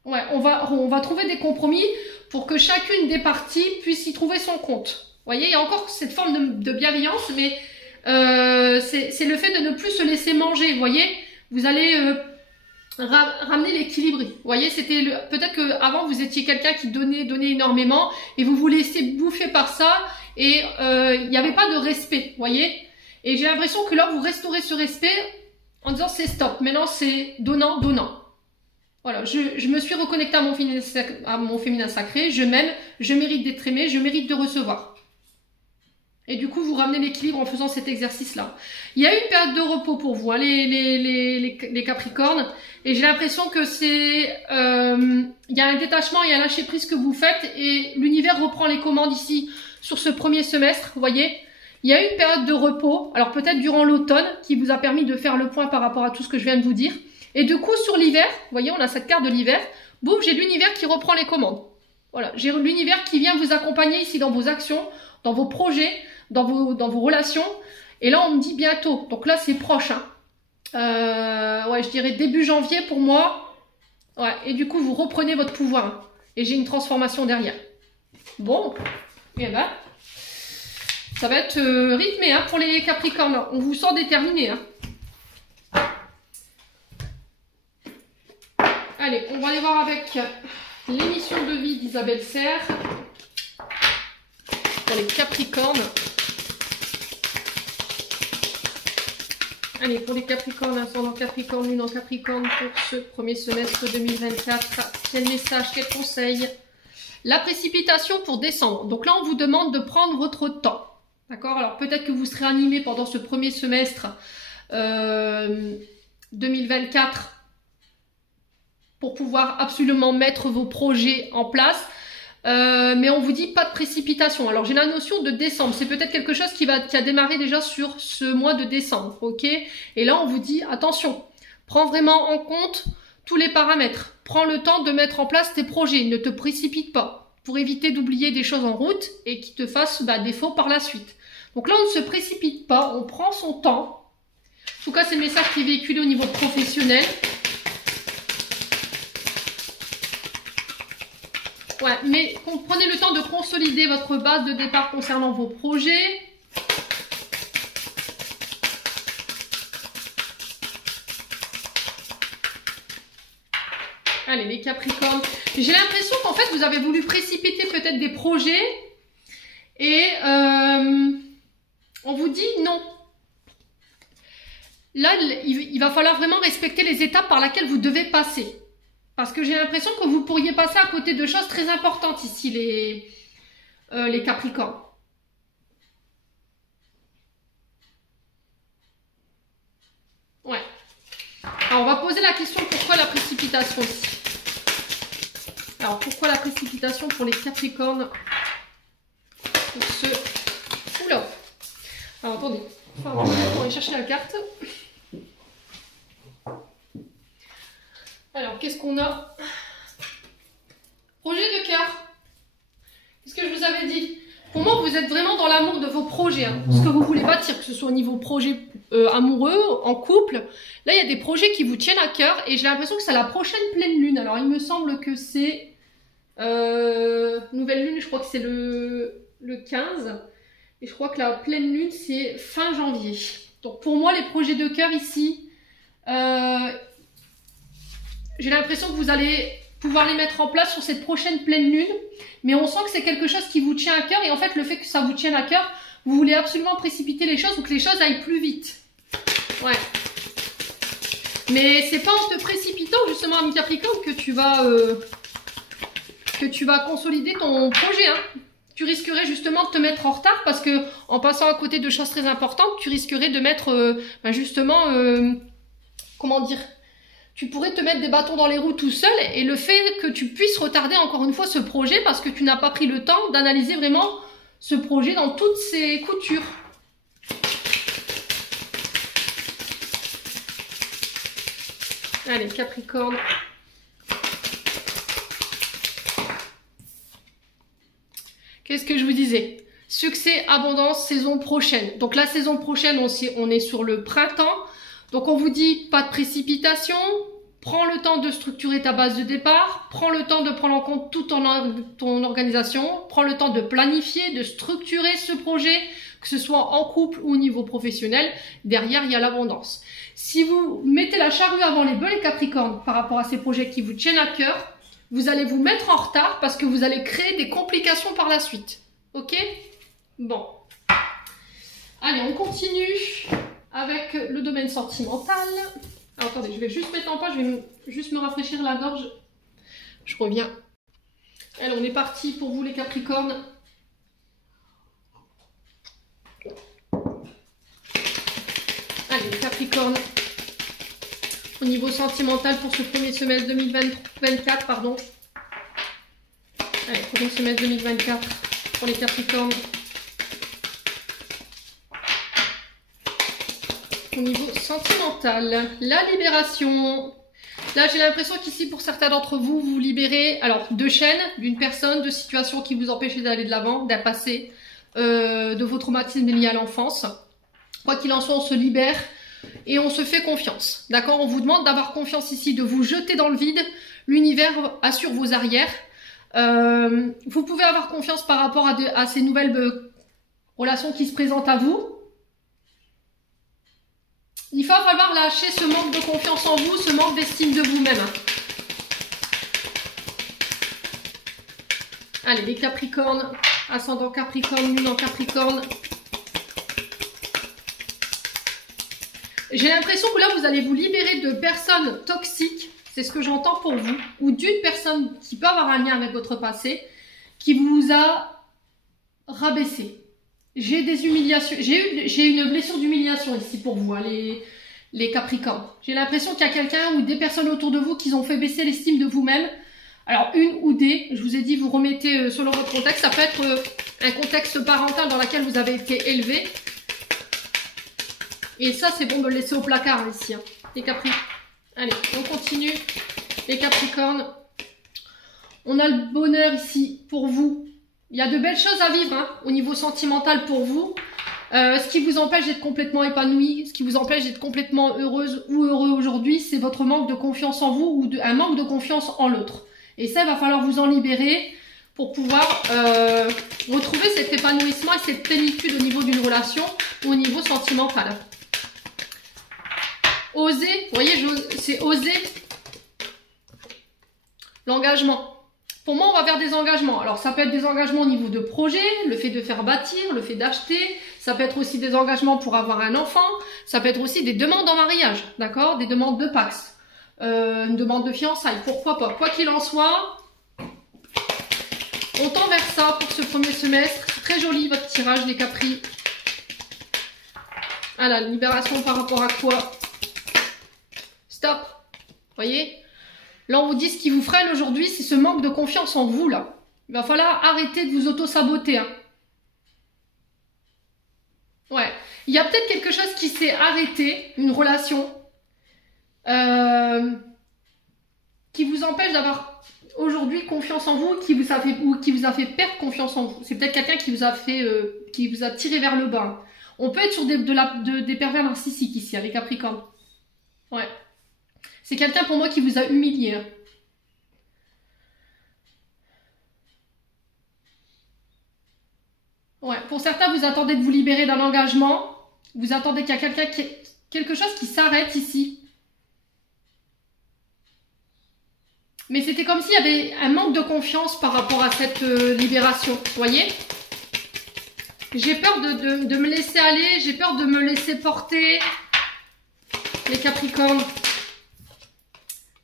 Ouais, on va trouver des compromis pour que chacune des parties puisse y trouver son compte. Vous voyez, il y a encore cette forme de bienveillance, mais c'est le fait de ne plus se laisser manger. Vous voyez, vous allez ramener l'équilibre. Vous voyez, c'était peut-être qu'avant vous étiez quelqu'un qui donnait énormément et vous vous laissez bouffer par ça et il n'y avait pas de respect. Vous voyez, et j'ai l'impression que là vous restaurez ce respect en disant c'est stop. Maintenant c'est donnant, donnant. Voilà, je me suis reconnectée à mon féminin sacré, je m'aime, je mérite d'être aimée, je mérite de recevoir. Et du coup, vous ramenez l'équilibre en faisant cet exercice-là. Il y a eu une période de repos pour vous, hein, les Capricornes, et j'ai l'impression que il y a un détachement et un lâcher-prise que vous faites, et l'univers reprend les commandes ici sur ce premier semestre, vous voyez. Il y a eu une période de repos, alors peut-être durant l'automne, qui vous a permis de faire le point par rapport à tout ce que je viens de vous dire. Et du coup, sur l'hiver, vous voyez, on a cette carte de l'hiver. Boum, j'ai l'univers qui reprend les commandes. Voilà, j'ai l'univers qui vient vous accompagner ici dans vos actions, dans vos projets, dans vos relations. Et là, on me dit bientôt. Donc là, c'est proche. Hein. Ouais, je dirais début janvier pour moi. Ouais, et du coup, vous reprenez votre pouvoir. Hein. Et j'ai une transformation derrière. Bon, et ben, ça va être rythmé hein, pour les Capricornes. On vous sent déterminé. Hein. Allez, on va aller voir avec l'émission de vie d'Isabelle Serre pour les Capricornes. Allez, pour les Capricornes, ascendant Capricorne, lune en Capricorne pour ce premier semestre 2024. Quel message, quel conseil? La précipitation pour décembre. Donc là, on vous demande de prendre votre temps. D'accord? Alors peut-être que vous serez animé pendant ce premier semestre 2024 pour pouvoir absolument mettre vos projets en place. Mais on vous dit pas de précipitation. Alors j'ai la notion de décembre. C'est peut-être quelque chose qui a démarré déjà sur ce mois de décembre. Ok? Et là on vous dit attention, prends vraiment en compte tous les paramètres. Prends le temps de mettre en place tes projets. Ne te précipite pas pour éviter d'oublier des choses en route et qui te fassent défaut par la suite. Donc là, on ne se précipite pas, on prend son temps. En tout cas, c'est le message qui est véhiculé au niveau professionnel. Ouais, mais prenez le temps de consolider votre base de départ concernant vos projets. Allez, les Capricornes. J'ai l'impression qu'en fait, vous avez voulu précipiter peut-être des projets et on vous dit non. Là, il va falloir vraiment respecter les étapes par lesquelles vous devez passer. Parce que j'ai l'impression que vous pourriez passer à côté de choses très importantes ici, les Capricornes. Ouais. Alors, on va poser la question, pourquoi la précipitation ici? Alors, pourquoi la précipitation pour les Capricornes? Pour ce... Oula! Alors, attendez. Enfin, on va aller chercher la carte. Alors, qu'est-ce qu'on a? Projet de cœur. Qu'est-ce que je vous avais dit? Pour moi, vous êtes vraiment dans l'amour de vos projets. Hein. Ce que vous voulez bâtir, que ce soit au niveau projet amoureux, en couple. Là, il y a des projets qui vous tiennent à cœur. Et j'ai l'impression que c'est la prochaine pleine lune. Alors, il me semble que c'est... nouvelle lune, je crois que c'est le 15. Et je crois que la pleine lune, c'est fin janvier. Donc, pour moi, les projets de cœur ici... j'ai l'impression que vous allez pouvoir les mettre en place sur cette prochaine pleine lune. Mais on sent que c'est quelque chose qui vous tient à cœur. Et en fait, le fait que ça vous tienne à cœur, vous voulez absolument précipiter les choses ou que les choses aillent plus vite. Ouais. Mais c'est pas en te précipitant, justement, ami Capricorne, que tu vas consolider ton projet. Hein. Tu risquerais justement de te mettre en retard parce que en passant à côté de choses très importantes, tu risquerais de mettre, comment dire, tu pourrais te mettre des bâtons dans les roues tout seul et le fait que tu puisses retarder encore une fois ce projet parce que tu n'as pas pris le temps d'analyser vraiment ce projet dans toutes ses coutures. Allez, Capricorne. Qu'est-ce que je vous disais? Succès, abondance, saison prochaine. Donc la saison prochaine, on est sur le printemps. Donc on vous dit pas de précipitation, prends le temps de structurer ta base de départ, prends le temps de prendre en compte toute ton organisation, prends le temps de planifier, de structurer ce projet, que ce soit en couple ou au niveau professionnel. Derrière, il y a l'abondance. Si vous mettez la charrue avant les bœufs, les Capricornes, par rapport à ces projets qui vous tiennent à cœur, vous allez vous mettre en retard parce que vous allez créer des complications par la suite. Ok? Bon. Allez, on continue avec le domaine sentimental. Alors, attendez, je vais juste mettre en pause, je vais juste me rafraîchir la gorge. Je reviens. Allez, on est parti pour vous les Capricornes. Allez, les Capricornes. Au niveau sentimental pour ce premier semestre 2024, pardon. Allez, premier semestre 2024 pour les Capricornes. Au niveau sentimental, la libération. Là, j'ai l'impression qu'ici, pour certains d'entre vous, vous libérez alors de chaînes, d'une personne, de situations qui vous empêchaient d'aller de l'avant, d'un passé, de vos traumatismes liés à l'enfance. Quoi qu'il en soit, on se libère et on se fait confiance. D'accord? On vous demande d'avoir confiance ici, de vous jeter dans le vide. L'univers assure vos arrières. Vous pouvez avoir confiance par rapport à ces nouvelles relations qui se présentent à vous. Il va falloir lâcher ce manque de confiance en vous, ce manque d'estime de vous-même. Allez, les Capricornes, ascendant Capricorne, lune en Capricorne. J'ai l'impression que là, vous allez vous libérer de personnes toxiques, c'est ce que j'entends pour vous, ou d'une personne qui peut avoir un lien avec votre passé, qui vous a rabaissé. J'ai des humiliations, j'ai une blessure d'humiliation ici pour vous, hein, les Capricornes. J'ai l'impression qu'il y a quelqu'un ou des personnes autour de vous qui ont fait baisser l'estime de vous-même. Alors, une ou des, je vous ai dit, vous remettez selon votre contexte. Ça peut être un contexte parental dans lequel vous avez été élevé. Et ça, c'est bon de le laisser au placard ici, hein, les Capricornes. Allez, on continue. Les Capricornes. On a le bonheur ici pour vous. Il y a de belles choses à vivre hein, au niveau sentimental pour vous. Ce qui vous empêche d'être complètement épanoui, ce qui vous empêche d'être complètement heureuse ou heureux aujourd'hui, c'est votre manque de confiance en vous ou un manque de confiance en l'autre. Et ça, il va falloir vous en libérer pour pouvoir retrouver cet épanouissement et cette plénitude au niveau d'une relation ou au niveau sentimental. Oser, vous voyez, c'est oser l'engagement. Pour moi, on va vers des engagements. Alors, ça peut être des engagements au niveau de projet, le fait de faire bâtir, le fait d'acheter. Ça peut être aussi des engagements pour avoir un enfant. Ça peut être aussi des demandes en mariage, d'accord? Des demandes de Pax, une demande de fiançailles, pourquoi pas. Quoi qu'il en soit, on tend vers ça pour ce premier semestre. Très joli votre tirage, les Capri. Ah, la libération par rapport à quoi? Stop. Vous voyez? Là, on vous dit ce qui vous freine aujourd'hui, c'est ce manque de confiance en vous, là. Il va falloir arrêter de vous auto-saboter. Hein. Ouais. Il y a peut-être quelque chose qui s'est arrêté, une relation, qui vous empêche d'avoir aujourd'hui confiance en vous, qui vous a fait perdre confiance en vous. C'est peut-être quelqu'un qui vous a fait, qui vous a tiré vers le bas. On peut être sur des pervers narcissiques ici, avec Capricorne. Ouais. C'est quelqu'un pour moi qui vous a humilié. Ouais, pour certains, vous attendez de vous libérer d'un engagement. Vous attendez qu'il y a quelque chose qui s'arrête ici. Mais c'était comme s'il y avait un manque de confiance par rapport à cette libération. Vous voyez? J'ai peur de me laisser aller. J'ai peur de me laisser porter. Les Capricornes.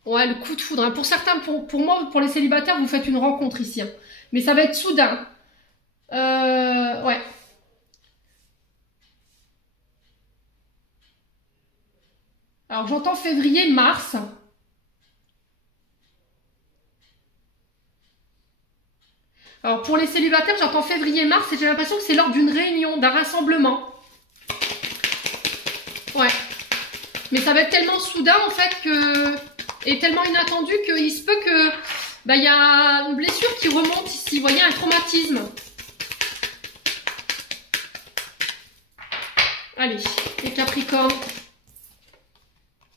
Ouais, le coup de foudre. Hein. Pour certains, pour moi, pour les célibataires, vous faites une rencontre ici. Hein. Mais ça va être soudain. Ouais. Alors, j'entends février, mars. Alors, pour les célibataires, j'entends février, mars et j'ai l'impression que c'est lors d'une réunion, d'un rassemblement. Ouais. Mais ça va être tellement soudain, en fait, que... Et tellement inattendu qu'il se peut que y a une blessure qui remonte ici, vous voyez, un traumatisme. Allez, les Capricornes.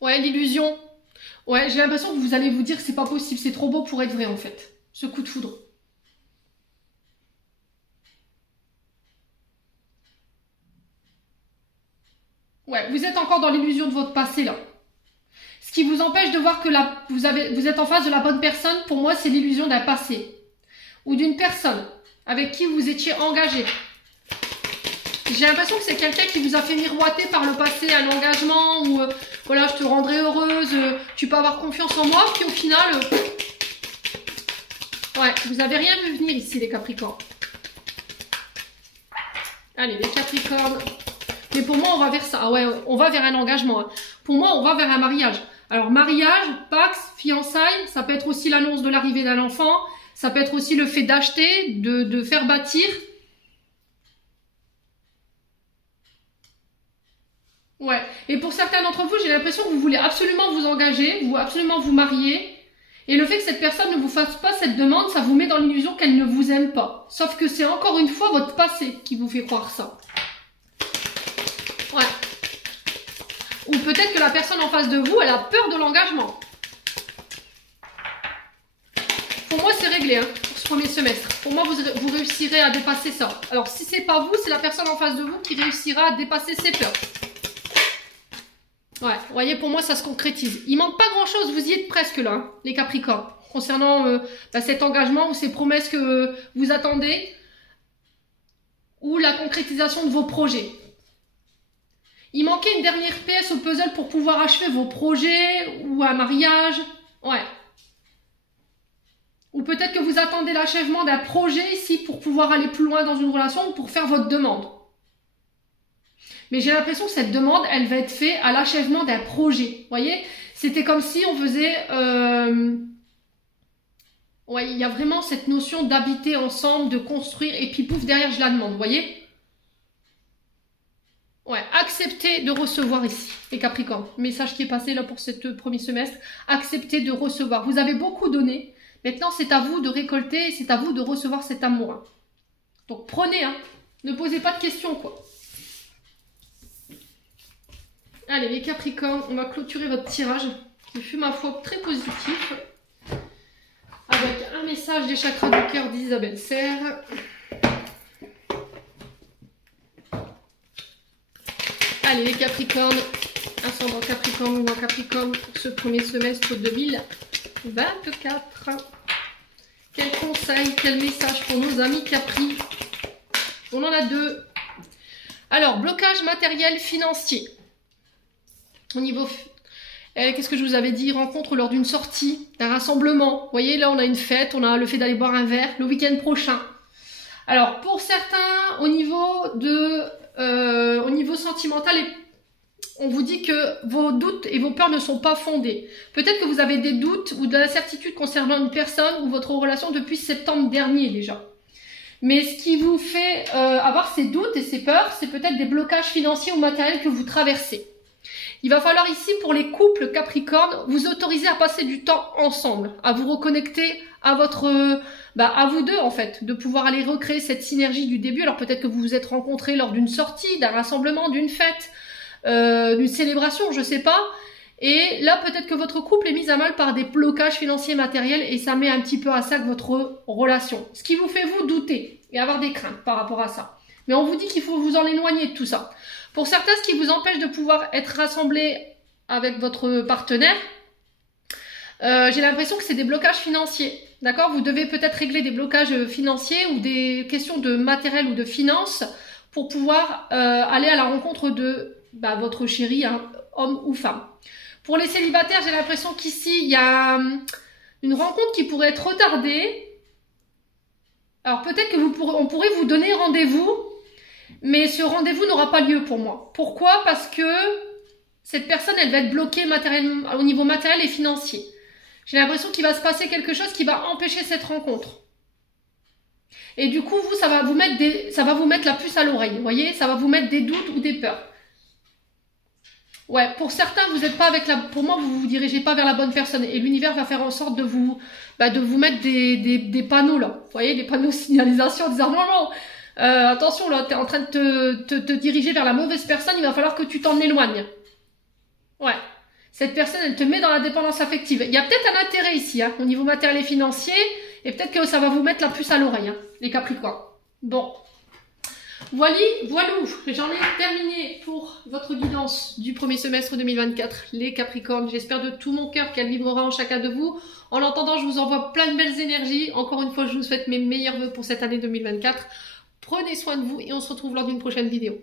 Ouais, l'illusion. Ouais, j'ai l'impression que vous allez vous dire que c'est pas possible, c'est trop beau pour être vrai en fait, ce coup de foudre. Ouais, vous êtes encore dans l'illusion de votre passé là. Ce qui vous empêche de voir que vous êtes en face de la bonne personne, pour moi, c'est l'illusion d'un passé. Ou d'une personne avec qui vous étiez engagé. J'ai l'impression que c'est quelqu'un qui vous a fait miroiter par le passé un engagement où, voilà, je te rendrai heureuse, tu peux avoir confiance en moi, puis au final, ouais, vous n'avez rien vu venir ici, les Capricornes. Allez, les Capricornes. Mais pour moi, on va vers ça. Ah ouais, on va vers un engagement. Hein. Pour moi, on va vers un mariage. Alors, mariage, Pax, fiançailles, ça peut être aussi l'annonce de l'arrivée d'un enfant. Ça peut être aussi le fait d'acheter, de faire bâtir. Ouais. Et pour certains d'entre vous, j'ai l'impression que vous voulez absolument vous engager, absolument vous marier. Et le fait que cette personne ne vous fasse pas cette demande, ça vous met dans l'illusion qu'elle ne vous aime pas. Sauf que c'est encore une fois votre passé qui vous fait croire ça. Ouais. Ou peut-être que la personne en face de vous, elle a peur de l'engagement. Pour moi, c'est réglé hein, pour ce premier semestre. Pour moi, vous réussirez à dépasser ça. Alors, si c'est pas vous, c'est la personne en face de vous qui réussira à dépasser ses peurs. Ouais, vous voyez, pour moi, ça se concrétise. Il manque pas grand-chose, vous y êtes presque là, hein, les Capricornes. Concernant cet engagement ou ces promesses que vous attendez. Ou la concrétisation de vos projets. Il manquait une dernière pièce au puzzle pour pouvoir achever vos projets ou un mariage. Ouais. Ou peut-être que vous attendez l'achèvement d'un projet ici pour pouvoir aller plus loin dans une relation ou pour faire votre demande. Mais j'ai l'impression que cette demande, elle va être faite à l'achèvement d'un projet. Vous voyez? C'était comme si on faisait... Ouais, il y a vraiment cette notion d'habiter ensemble, de construire, et puis pouf, derrière je la demande, vous voyez? Ouais, acceptez de recevoir ici, les Capricornes. Message qui est passé là pour ce premier semestre. Acceptez de recevoir. Vous avez beaucoup donné. Maintenant, c'est à vous de récolter, c'est à vous de recevoir cet amour. Hein. Donc, prenez, hein. Ne posez pas de questions, quoi. Allez, les Capricornes, on va clôturer votre tirage qui fut, ma foi, très positif. Avec un message des chakras du cœur d'Isabelle Serre. Allez, les Capricornes, ascendant Capricorne ou non Capricorne, pour ce premier semestre 2024. Quel conseil, quel message pour nos amis Capri? On en a deux. Alors, blocage matériel financier. Au niveau... Qu'est-ce que je vous avais dit? Rencontre lors d'une sortie, d'un rassemblement. Vous voyez, là, on a une fête, on a le fait d'aller boire un verre le week-end prochain. Alors, pour certains, au niveau sentimental, on vous dit que vos doutes et vos peurs ne sont pas fondés. Peut-être que vous avez des doutes ou de l'incertitude concernant une personne ou votre relation depuis septembre dernier déjà. Mais ce qui vous fait avoir ces doutes et ces peurs, c'est peut-être des blocages financiers ou matériels que vous traversez. Il va falloir ici, pour les couples Capricorne, vous autoriser à passer du temps ensemble, à vous reconnecter à à vous deux en fait, de pouvoir aller recréer cette synergie du début. Alors peut-être que vous vous êtes rencontrés lors d'une sortie, d'un rassemblement, d'une fête, d'une célébration, je sais pas. Et là, peut-être que votre couple est mis à mal par des blocages financiers matériels et ça met un petit peu à sac votre relation. Ce qui vous fait vous douter et avoir des craintes par rapport à ça. Mais on vous dit qu'il faut vous en éloigner de tout ça. Pour certains, ce qui vous empêche de pouvoir être rassemblés avec votre partenaire, j'ai l'impression que c'est des blocages financiers. D'accord? Vous devez peut-être régler des blocages financiers ou des questions de matériel ou de finances pour pouvoir aller à la rencontre de votre chéri, hein, homme ou femme. Pour les célibataires, j'ai l'impression qu'ici, il y a une rencontre qui pourrait être retardée. Alors peut-être que on pourrait vous donner rendez-vous, mais ce rendez-vous n'aura pas lieu pour moi. Pourquoi? Parce que cette personne, elle va être bloquée au niveau matériel et financier. J'ai l'impression qu'il va se passer quelque chose qui va empêcher cette rencontre. Et du coup, ça va vous mettre la puce à l'oreille, vous voyez? Ça va vous mettre des doutes ou des peurs. Ouais, pour certains, vous n'êtes pas avec pour moi, vous vous dirigez pas vers la bonne personne. Et l'univers va faire en sorte de vous mettre des panneaux, là. Vous voyez, des panneaux de signalisation en disant non, non, attention, là, tu es en train de te diriger vers la mauvaise personne, il va falloir que tu t'en éloignes. Ouais. Cette personne, elle te met dans la dépendance affective. Il y a peut-être un intérêt ici, hein, au niveau matériel et financier, et peut-être que ça va vous mettre la puce à l'oreille, hein, les Capricornes. Bon. Voilà, j'en ai terminé pour votre guidance du premier semestre 2024, les Capricornes. J'espère de tout mon cœur qu'elle vibrera en chacun de vous. En l'entendant, je vous envoie plein de belles énergies. Encore une fois, je vous souhaite mes meilleurs vœux pour cette année 2024. Prenez soin de vous et on se retrouve lors d'une prochaine vidéo.